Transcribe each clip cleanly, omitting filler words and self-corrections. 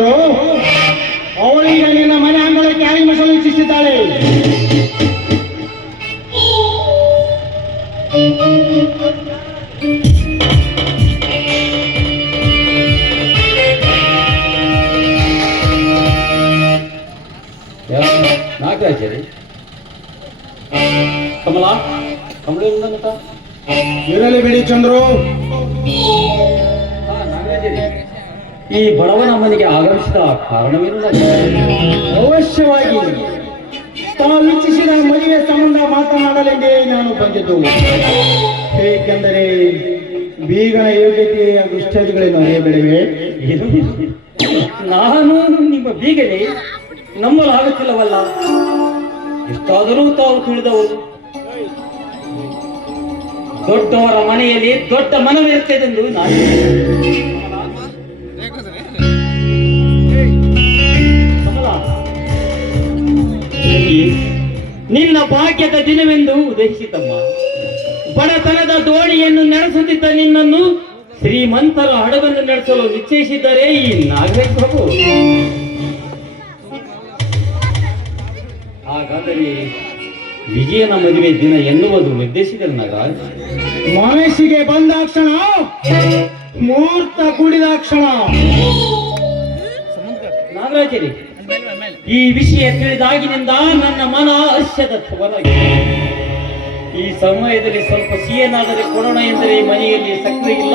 ಚಂದ್ರು. ಅವಳಿಗೆ ನಿನ್ನ ಮನೆ ಅಂಗಳಕ್ಕೆ ಆಗಮಿಸಲು ಇಚ್ಛಿಸಿದ್ದಾಳೆ. ನಾಗರಾಜರಿ ಕಮಲ ಕಮಲ ಇರಲಿ ಬಿಡಿ ಚಂದ್ರು. ಈ ಬಡವನ ಮನೆಗೆ ಆಗಮಿಸಿದ ಕಾರಣವೇನು? ಅವಶ್ಯವಾಗಿ ತಾವು ಇಚ್ಛಿಸಿದ ಮದುವೆ ಸಂಬಂಧ ಮಾತನಾಡಲೆಂದೇ ನಾನು ಬಂದಿದ್ದು. ಏಕೆಂದರೆ ಬೀಗನ ಯೋಗ್ಯತೆ ದುಷ್ಟಾದಿಗಳನ್ನು ಅರಿಯಬೇಡಿವೆ. ನಾನು ನಿಮ್ಮ ಬೀಗನೆ ನಮ್ಮಲ್ಲಿ ಆಗುತ್ತಿಲ್ಲವಲ್ಲ. ಎಷ್ಟಾದರೂ ತಾವು ತಿಳಿದವರು. ದೊಡ್ಡವರ ಮನೆಯಲ್ಲಿ ದೊಡ್ಡ ಮನವಿರುತ್ತದೆಂದು ನಾನು ನಿನ್ನ ಭಾಗ್ಯದ ದಿನವೆಂದು ಉದಯಿಸಿತಮ್ಮ. ಬಡತನದ ದೋಣಿಯನ್ನು ನಡೆಸುತ್ತಿದ್ದ ನಿನ್ನನ್ನು ಶ್ರೀಮಂತರ ಹಡಗನ್ನು ನಡೆಸಲು ನಿಶ್ಚಯಿಸಿದ್ದಾರೆ ಈ ನಾಗರಾಜ್ ಪ್ರಭು. ಹಾಗಾದರೆ ವಿಜಯನ ಮದುವೆ ದಿನ ಎನ್ನುವುದು ನಿರ್ದೇಶಿಸಿದ ನಾಗರಾಜ್. ಮನಸ್ಸಿಗೆ ಬಂದಾಕ್ಷಣ ಮುಹೂರ್ತ ಕೂಡಿದಾಕ್ಷಣ. ನಾಗರಾಜರಿ, ಈ ವಿಷಯ ತಿಳಿದಾಗಿನಿಂದ ನನ್ನ ಮನ ಹರ್ಷದ ತವರಾಗಿದೆ. ಈ ಸಮಯದಲ್ಲಿ ಸ್ವಲ್ಪ ಸಿಹಿಯನ್ನಾದರೆ ಕೊಡೋಣ ಎಂದರೆ ಮನೆಯಲ್ಲಿ ಸಕ್ಕರೆ ಇಲ್ಲ,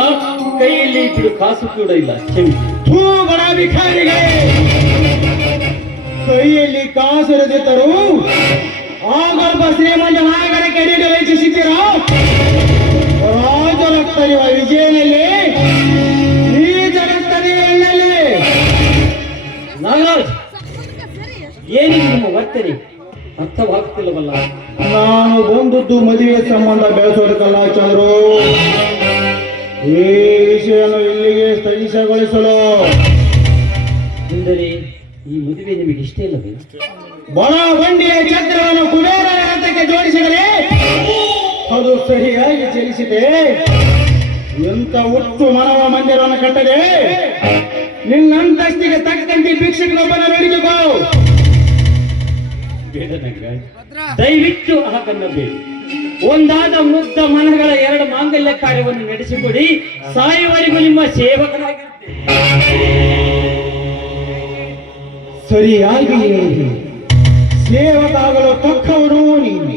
ಕೈಯಲ್ಲಿ ಬಿಡು ಕಾಸು ಕೂಡ ಇಲ್ಲ. ಕ್ಷಮಿಸಿ. ಬಡ ಭಿಕಾರಿಗೆ ಕೈಯಲ್ಲಿ ಕಾಸಿರದಿದ್ದರು ಆಗರ್ಭ ಶ್ರೀಮಂತ ನಾಯಕರ ಕೆಡೆಗೆ ವೇಚಿಸಿದ್ದೀರಾ? ರಾಜರಕ್ತರಿವ ವಿಜಯನಲ್ಲಿ ಈ ಜಗತ್ತನೆಯಲ್ಲಿ. ನಾಗರಾಜ್, ಏನಿದೆ ನಿಮ್ಮ ವರ್ತನೆ? ಅರ್ಥವಾಗ್ತಿಲ್ಲವಲ್ಲ. ನಾನು ಬಂದದ್ದು ಮದುವೆ ಸಂಬಂಧ ಬೆಳೆಸೋದಕ್ಕಲ್ಲ ಚಂದ್ರು. ಈ ವಿಷಯವನ್ನು ಇಲ್ಲಿಗೆ ಸ್ಥಗಿತಗೊಳಿಸಲು. ಎಂದರೆ ಈ ಮದುವೆ ನಿಮಗೆ ಇಷ್ಟ ಇಲ್ಲವೇ? ಬಡ ಬಂಡಿಯ ಚಕ್ರವನ್ನು ಕುಬೇರ ರಥಕ್ಕೆ ಜೋಡಿಸಿದರೆ ಅದು ಸರಿಯಾಗಿ ಚಲಿಸಿದೆ. ಎಂತ ಹುಟ್ಟು ಮನವ ಮಂದಿರವನ್ನು ಕಟ್ಟದೆ. ನಿನ್ನ ಅಂತಸ್ತಿಗೆ ತಕ್ಕಂತೆ ಭಿಕ್ಷಕನೊಬ್ಬನ ನೋಡಿಕೋ. ಬೇಡ ನಾಗರಾಜ್, ದಯವಿಟ್ಟು ಹಾಗನ್ನಬೇಡಿ. ಒಂದಾದ ಮುಗ್ಧ ಮನಗಳ 2 ಮಾಂಗಲ್ಯ ಕಾರ್ಯವನ್ನು ನಡೆಸಿಕೊಡಿ. ಸಾಯುವವರೆಗೂ ನಿಮ್ಮ ಸೇವಕನಾಗಿರುತ್ತೇನೆ. ಸರಿಯಾಗಿ ಸೇವಕಾಗಲು ತಕ್ಕವನು ನೀನು.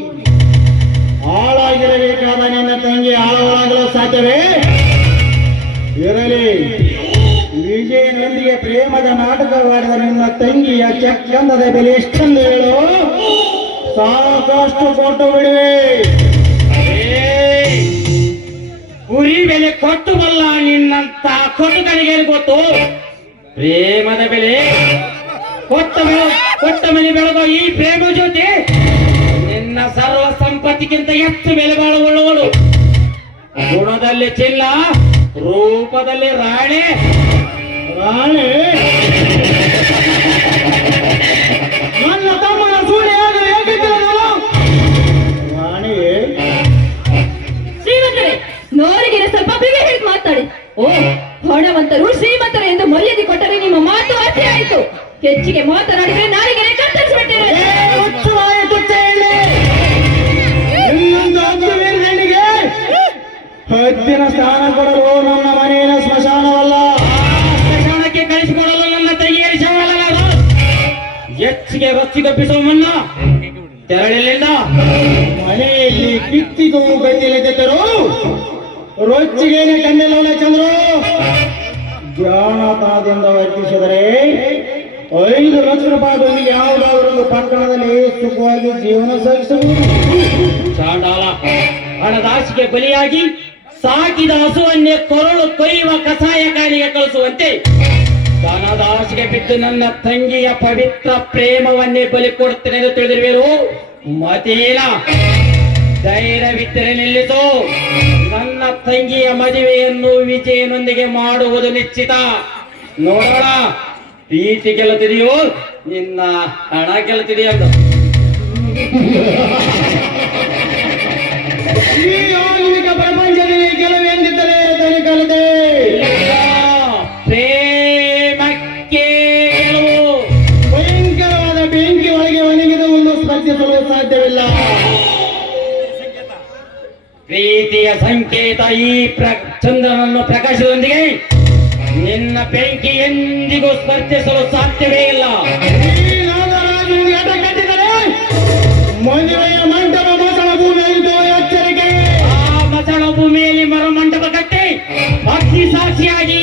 ಆಳಾಗಿರಬೇಕಾದ ನಿನ್ನ ತಂಗಿ ಆಳವಾಗಲು ಸಾಧ್ಯವೇ? ಇರಲಿ. ವಿಜಯನೊಂದಿಗೆ ಪ್ರೇಮದ ನಾಟಕವಾಡಿದ ನಿನ್ನ ತಂಗಿಯ ಚಂದದ ಬೆಲೆ ಎಷ್ಟೆಂದು ಹೇಳು. ಸಾಕಷ್ಟು ಕೊಟ್ಟು ಬಿಡುವೆ. ಉರಿ ಬೆಲೆ ಕೊಟ್ಟು ಬಲ್ಲ ನಿನ್ನಂತ ಕೊಟ್ಟುಗಳಿಗೆ ಗೊತ್ತು ಪ್ರೇಮದ ಬೆಲೆ. ಕೊಟ್ಟ ಮನೆ ಬೆಳೆದ ಈ ಪ್ರೇಮ ಜೊತೆ ನಿನ್ನ ಸರ್ವ ಸಂಪತ್ತಿಗಿಂತ ಹೆಚ್ಚು ಬೆಲೆ ಬಾಳುವಳು. ಗುಣದಲ್ಲಿ ಚಿನ್ನ, ರೂಪದಲ್ಲಿ ರಾಣೆ. ನನ್ನ ತಮ್ಮನ ಸೂರ್ಯಾಗಲು ಹೇಗಿದ್ದನು? ರಾಣಿಯೇ, ಶ್ರೀಮಂತರೇ, ನೋರಿಗಿನ ಸ್ವಲ್ಪ ಬಿಗಿ ಹಿಡಿದು ಮಾತಾಡಿ. ಓ, ಹೊಣವಂತರು ಶ್ರೀಮಂತರು ಎಂದು ಮರ್ಯಾದೆ ಕೊಟ್ಟರೆ ನಿಮ್ಮ ಮಾತು ಅತಿ ಆಯಿತು. ಹೆಚ್ಚಿಗೆ ಮಾತನಾಡಿದ್ರೆ ನಾಲಿಗೆ ಕತ್ತರಿಸಿಬಿಟ್ಟಿದೆ. ಹದ್ದಿನ ಸ್ಥಾನ ಕೊಡಲು ನನ್ನ ಮನೆಯ ಸ್ಮಶಾನವಲ್ಲ. ಸ್ಮಶಾನಕ್ಕೆ ಕಳಿಸಿಕೊಡಲು ನನ್ನ ತಂಗಿಯರಿ ಸವಾಲಲ್ಲ. ಹೆಚ್ಚಿಗೆ ರೊಚ್ಚಿಗಪ್ಪಿಸುವ ಮುನ್ನ ತೆರಳಲಿಲ್ಲ. ಮನೆಯಲ್ಲಿ ಕಿತ್ತಿಗೂ ಗದ್ದಿಲೆದ್ದರು ರೊಚ್ಚಿಗೇನೆ ಕಂಡಿಲ್ಲವಲ್ಲ ಚಂದ್ರು. ಜಾಣತನದಿಂದ ವರ್ತಿಸಿದರೆ 5 ಲಕ್ಷ ರೂಪಾಯಿದೊಂದಿಗೆ ಯಾವುದಾದ್ರೊಂದು ಪಟ್ಟಣದಲ್ಲಿ ಸುಖವಾಗಿ ಜೀವನ ಸಾಗಿಸಬಹುದು. ಚಾಂಡಾಲ, ಹಣದಾಶಿಗೆ ಬಲಿಯಾಗಿ ಸಾಕಿದ ಹಸುವನ್ನೇ ಕೊರಳು ಕೊಯ್ಯುವ ಕಸಾಯಕಾರಿಗೆ ಕಳಿಸುವಂತೆ ಧನದ ಆಶೆಗೆ ಬಿದ್ದು ನನ್ನ ತಂಗಿಯ ಪವಿತ್ರ ಪ್ರೇಮವನ್ನೇ ಬಲಿ ಕೊಡುತ್ತೇನೆ ಎಂದು ತಿಳಿದಿರುವೆರು. ಮತೇನ ಧೈರ್ಯವಿದ್ದರೆ ನಿಲ್ಲಿಸು. ನನ್ನ ತಂಗಿಯ ಮದುವೆಯನ್ನು ವಿಜಯನೊಂದಿಗೆ ಮಾಡುವುದು ನಿಶ್ಚಿತ. ನೋಡೋಣ, ಪ್ರೀತಿ ಗೆಲ್ಲುತ್ತಿದೆಯೋ ನಿನ್ನ ಹಣ ಗೆಲ್ಲುತ್ತಿದೆಯೋ ಅಂತ. ಈ ಆಧುನಿಕ ಪ್ರಪಂಚದಲ್ಲಿ ಕೆಲವು ಎಂದಿದ್ದರೆ ಕಲಿತೆ ಪ್ರೇಮಕ್ಕೆ ಪ್ರೀತಿಯ ಸಂಕೇತ ಈ ಚಂದ್ರನನ್ನು ಪ್ರಕಾಶದೊಂದಿಗೆ ನಿನ್ನ ಬೆಂಕಿ ಎಂದಿಗೂ ಸ್ಪರ್ಧಿಸಲು ಸಾಧ್ಯವೇ ಇಲ್ಲ. ಈ ನಾಗರಾಜನಿಗೆ ಅಡ್ಡ ಕಟ್ಟಿದರೆ ಮದುವೆಯ ಮಂಟಪ ಮಸಳ ಭೂಮಿಯಾಗಿದ್ದು ಎಚ್ಚರಿಕೆ. ಆ ಮಸಳ ಭೂಮಿಯಲ್ಲಿ ಮರು ಮಂಟಪ ಕಟ್ಟಿ ಅಗ್ನಿ ಸಾಕ್ಷಿಯಾಗಿ